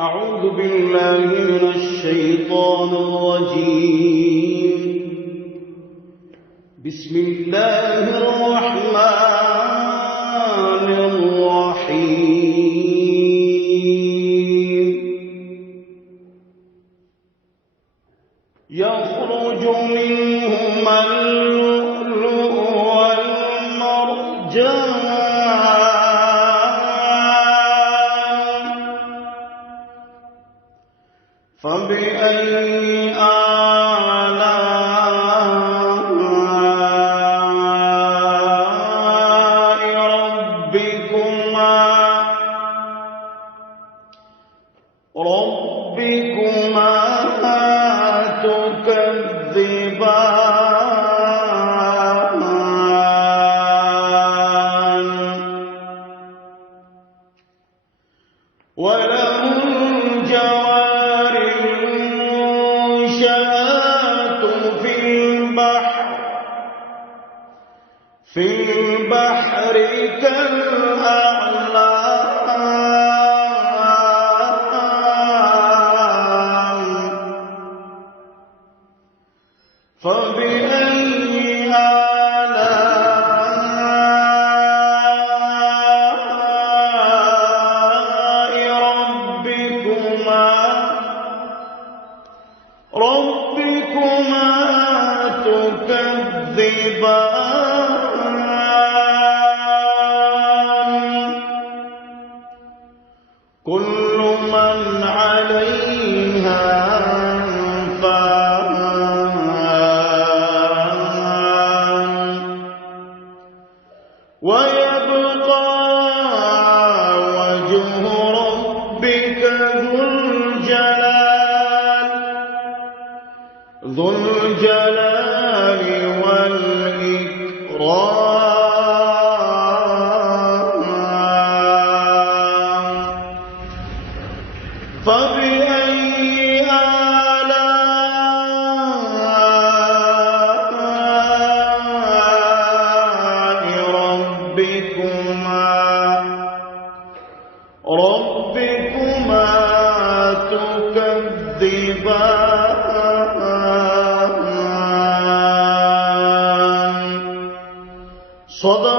أعوذ بالله من الشيطان الرجيم. بسم الله الرحمن الرحيم. يخرج منهما اللؤلؤ والمرجان فبأي آلاء ربكما تكذبان وله الجوار المنشآت في البحر كالأعلام فبأي آلاء ربكما تكذبان كل من عليها فان ويبقى وجه ربك ذو الجلال والإكرام فبأي آلاء ربكما تكذبان صدق